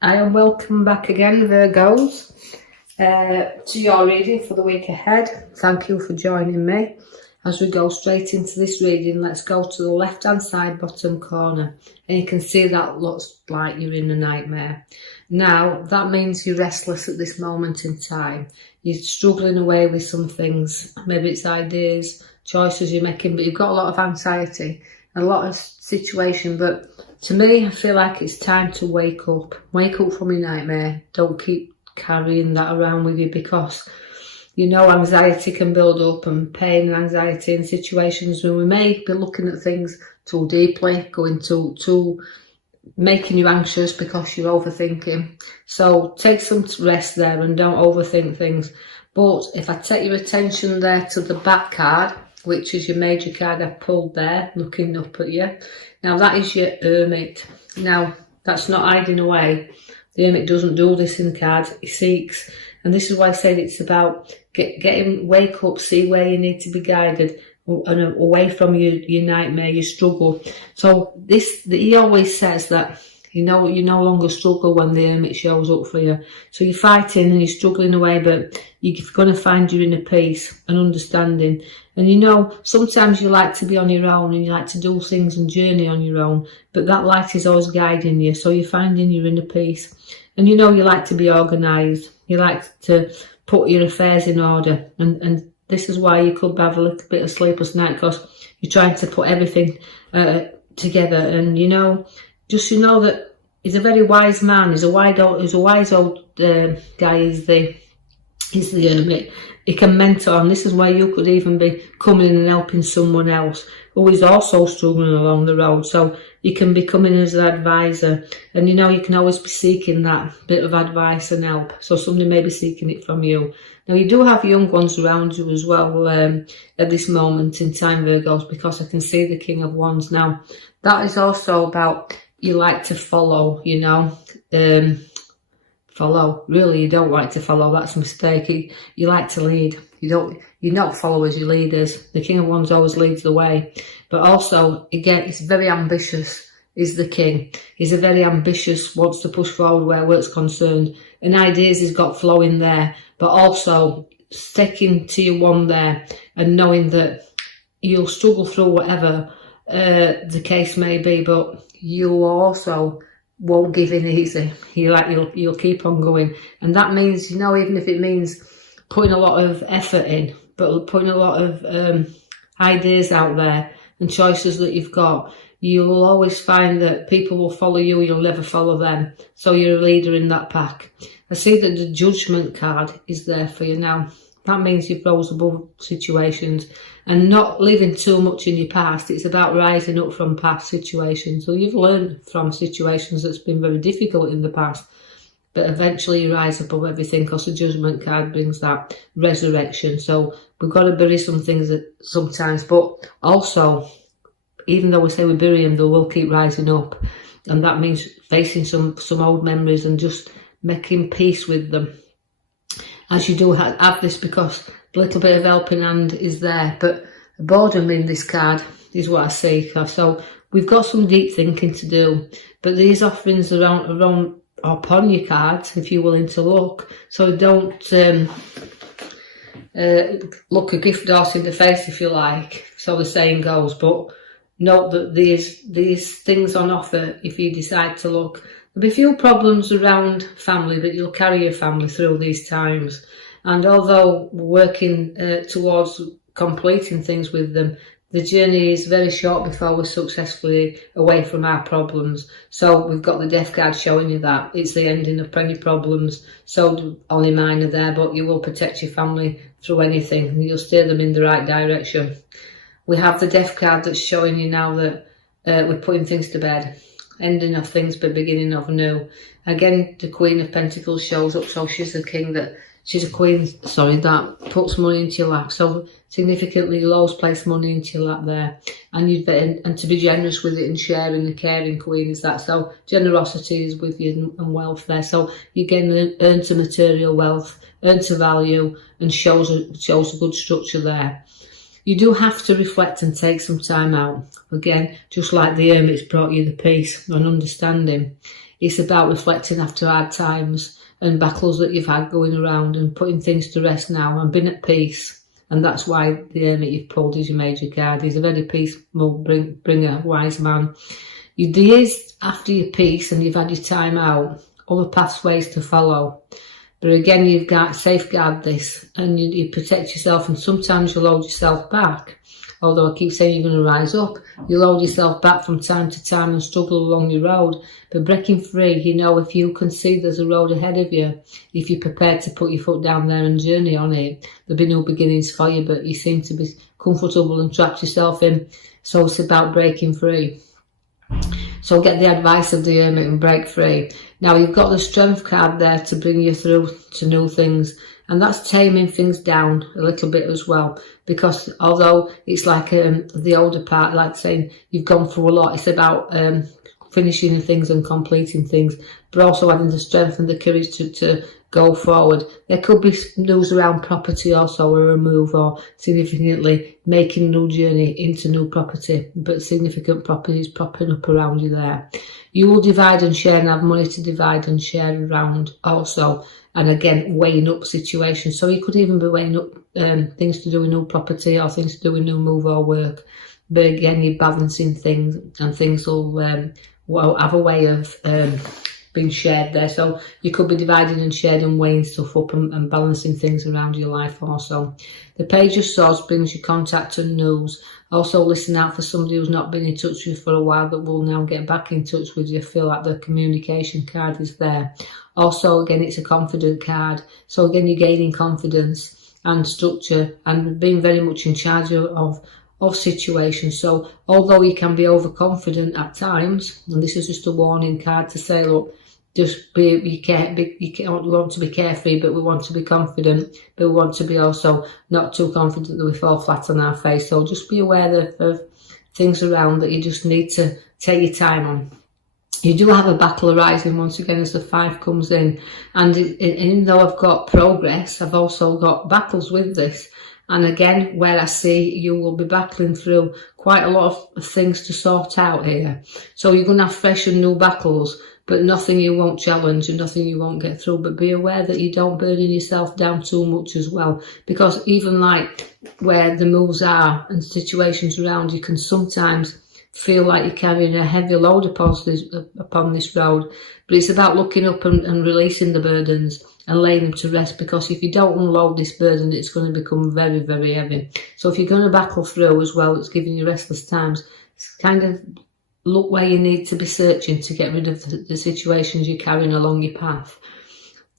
I am welcome back again, Virgos, to your reading for the week ahead. Thank you for joining me. As we go straight into this reading, let's go to the left-hand side bottom corner, and you can see that looks like you're in a nightmare. Now, that means you're restless at this moment in time. You're struggling away with some things. Maybe it's ideas, choices you're making, but you've got a lot of anxiety, a lot of situation. But to me, I feel like it's time to wake up. Wake up from your nightmare. Don't keep carrying that around with you, because you know anxiety can build up, and pain and anxiety in situations where we may be looking at things too deeply, going too making you anxious because you're overthinking. So take some rest there and don't overthink things. But if I take your attention there to the back card, which is your major card I pulled there, looking up at you. Now that is your Hermit. Now that's not hiding away. The Hermit doesn't do this in cards, he seeks. And this is why I said it's about wake up, see where you need to be guided, and away from your nightmare, your struggle. So he always says that you no longer struggle when the Hermit shows up for you. So you're fighting and you're struggling away, but you're going to find your inner peace and understanding. And sometimes you like to be on your own and you like to do things and journey on your own, but that light is always guiding you. So you're finding your inner peace. And you like to be organised. You like to put your affairs in order. And this is why you could have a little bit of sleepless night, because you're trying to put everything together. And just that he's a very wise man. He's a wise old guy. He's the Hermit. He can mentor, and this is why you could even be coming in and helping someone else who is also struggling along the road. So you can be coming as an advisor, and you can always be seeking that bit of advice and help. So somebody may be seeking it from you. Now you do have young ones around you as well at this moment in time, Virgos, because I can see the King of Wands. Now that is also about you like to follow, follow. Really, you don't like to follow. That's a mistake. You like to lead. You're not followers, you're leaders. The King of Wands always leads the way. But also, again, he's very ambitious, is the King. He's a very ambitious, wants to push forward where work's concerned. And ideas he's got flowing there. But also, sticking to your one there and knowing that you'll struggle through whatever the case may be, but you also won't give in easy. You'll keep on going, and that means even if it means putting a lot of effort in, but putting a lot of ideas out there and choices that you've got, you'll always find that people will follow you. You'll never follow them. So you're a leader in that pack. I see that the Judgment card is there for you now. That means you've rose above situations and not living too much in your past. It's about rising up from past situations. So you've learned from situations that's been very difficult in the past, but eventually you rise above everything, because the Judgment card brings that resurrection. So we've got to bury some things sometimes, but also, even though we say we bury them, they will keep rising up. And that means facing some old memories and just making peace with them. As you do have this, because a little bit of helping hand is there, but boredom in this card is what I see. So we've got some deep thinking to do, but these offerings are upon your cards if you're willing to look. So don't look a gift horse in the face, if you like, so the saying goes, but note that these things on offer if you decide to look. There'll be few problems around family, but you'll carry your family through these times. And although we're working towards completing things with them, the journey is very short before we're successfully away from our problems. So we've got the Death card showing you that. It's the ending of plenty problems. So only mine are there, but you will protect your family through anything, and you'll steer them in the right direction. We have the Death card that's showing you now that we're putting things to bed. Ending of things but beginning of new. Again, the Queen of Pentacles shows up, so she's a queen that puts money into your lap. So significantly, you'll always place money into your lap there, and to be generous with it and sharing. The caring queen is that. So generosity is with you and wealth there. So you again earn to material wealth, earn to value, and shows a good structure there. You do have to reflect and take some time out. Again, just like the Hermit's brought you the peace and understanding. It's about reflecting after hard times and battles that you've had going around and putting things to rest now and being at peace. And that's why the Hermit you've pulled is your major card. He's a very peaceful bringer, wise man. The years after your peace and you've had your time out, other pathways to follow. But again, you've got to safeguard this and you protect yourself, and sometimes you'll hold yourself back. Although I keep saying you're going to rise up, you'll hold yourself back from time to time and struggle along your road. But breaking free, you know, if you can see there's a road ahead of you, if you're prepared to put your foot down there and journey on it, there'll be new beginnings for you, but you seem to be comfortable and trapped yourself in. So it's about breaking free. So get the advice of the Hermit and break free. Now you've got the Strength card there to bring you through to new things. And that's taming things down a little bit as well. Because although it's like the older part, like saying you've gone through a lot, it's about finishing things and completing things, but also having the strength and the courage to go forward. There could be news around property also, or a move, or significantly making a new journey into new property, but significant properties popping up around you there. You will divide and share and have money to divide and share around also. And again, weighing up situations. So you could even be weighing up things to do with new property or things to do with new move or work. But again, you're balancing things, and things will have a way of being shared there. So you could be dividing and sharing and weighing stuff up and balancing things around your life also. The Page of Swords brings you contact and news. Also listen out for somebody who's not been in touch with you for a while that will now get back in touch with you. Feel like the communication card is there. Also, again, it's a confident card. So again, you're gaining confidence and structure and being very much in charge of situations. So although you can be overconfident at times, and this is just a warning card to say, look, just we want to be carefree, but we want to be confident, but we want to be also not too confident that we fall flat on our face. So just be aware of things around that you just need to take your time on. You do have a battle arising once again as the 5 comes in, and even though I've got progress, I've also got battles with this. And again, where I see you will be battling through quite a lot of things to sort out here. So you're going to have fresh and new battles, but nothing you won't challenge and nothing you won't get through. But be aware that you don't burden yourself down too much as well. Because even like where the moves are and situations around, you can sometimes feel like you're carrying a heavy load upon this road. But it's about looking up and releasing the burdens and laying them to rest, because if you don't unload this burden, it's going to become very, very heavy. So if you're going to battle through as well, it's giving you restless times. It's kind of look where you need to be searching to get rid of the situations you're carrying along your path.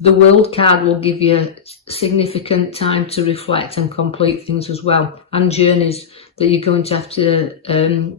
The World card will give you significant time to reflect and complete things as well, and journeys that you're going to have to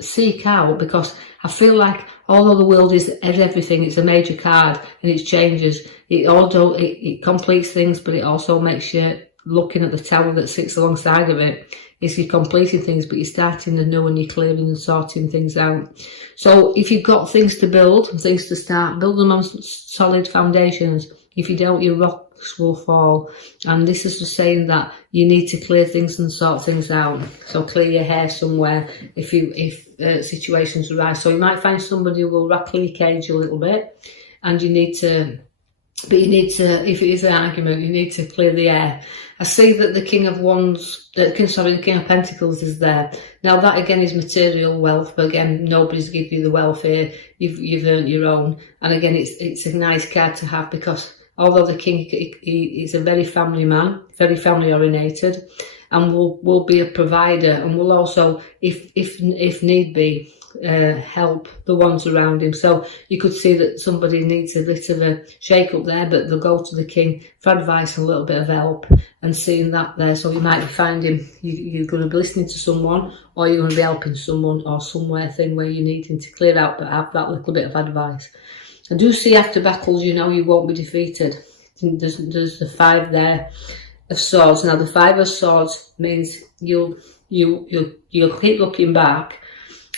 seek out, because I feel like although the world is everything, it's a major card and it changes. It completes things, but it also makes you looking at the tower that sits alongside of it. It's you're completing things, but you're starting anew and you're clearing and sorting things out. So if you've got things to build and things to start, build them on solid foundations. If you don't, your rocks will fall. And this is just saying that you need to clear things and sort things out. So clear your hair somewhere if situations arise. So you might find somebody who will rattle your cage a little bit, and you need to, if it is an argument, you need to clear the air. I see that the King of Pentacles is there. Now that again is material wealth, but again, nobody's give you the wealth here. You've earned your own. And again, it's a nice card to have, because although the King is a very family man, very family orientated, and will be a provider, and will also, if need be, help the ones around him. So you could see that somebody needs a bit of a shake up there, but they'll go to the King for advice and a little bit of help, and seeing that there. So you might be finding you're going to be listening to someone, or you're going to be helping someone, or somewhere thing where you're needing to clear out, but have that little bit of advice. I do see after battles, you won't be defeated. There's the 5 there of swords. Now the 5 of swords means you'll keep looking back,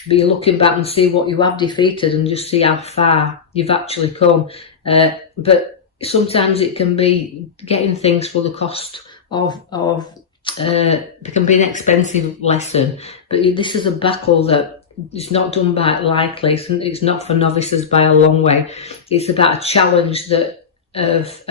but you're looking back and see what you have defeated and just see how far you've actually come. But sometimes it can be getting things for the cost of it can be an expensive lesson. But this is a battle that it's not done by lightly. It's not for novices by a long way. It's about a challenge that of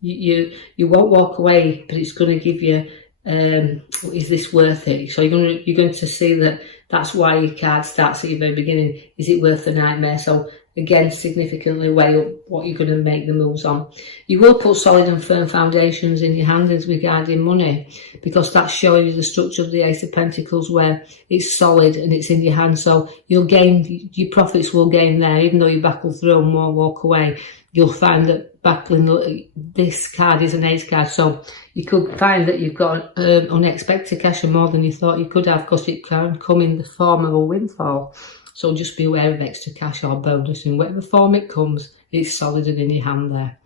you won't walk away, but it's going to give you is this worth it? So you're going to see that that's why your card starts at your very beginning. Is it worth the nightmare? So again, significantly weigh up what you're going to make the moves on. You will put solid and firm foundations in your hand as regarding money, because that's showing you the structure of the Ace of Pentacles, where it's solid and it's in your hand. So you'll gain, your profits will gain there, even though you battle through and won't walk away. You'll find that battling, this card is an ace card, so you could find that you've got unexpected cash and more than you thought you could have, because it can come in the form of a windfall. So just be aware of extra cash or bonus. In whatever form it comes, it's solid and in your hand there.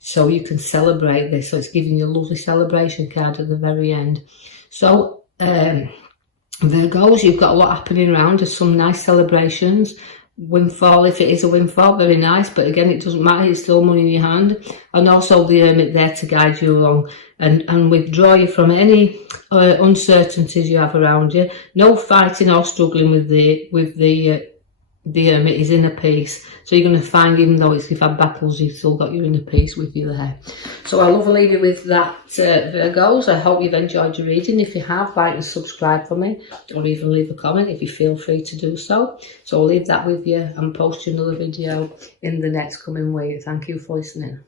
So you can celebrate this. So it's giving you a lovely celebration card at the very end. So Virgos, you've got a lot happening around. There's some nice celebrations. Windfall, if it is a windfall, very nice, but again, it doesn't matter, it's still money in your hand. And also the Hermit there to guide you along and withdraw you from any uncertainties you have around you. No fighting or struggling with the Hermit. Is inner peace. So you're going to find, even though you've had battles, you've still got your inner peace with you there. So I love to leave you with that, Virgos. I hope you've enjoyed your reading. If you have, like and subscribe for me, or even leave a comment if you feel free to do so. So I'll leave that with you and post you another video in the next coming week. Thank you for listening.